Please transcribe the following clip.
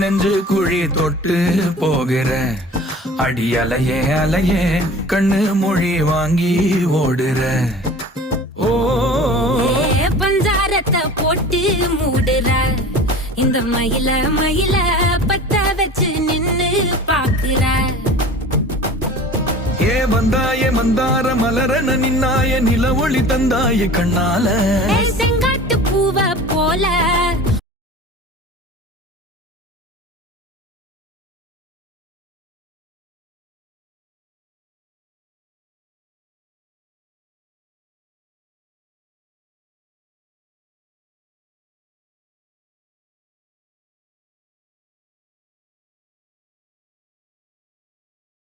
நெஞ்சு குழி தொட்டு போகிற அடி அலையே அலையே கண்ணு மொழி வாங்கி ஓடுற ஓ பஞ்சாரத்தை போட்டு மூடுற இந்த மயில மயில பத்த வச்சு நின்னு பாக்குற ஏ வந்தாய மந்தார மலரன நின்னாய நில ஒளி தந்தாய கண்ணால செங்காட்டு பூவ போல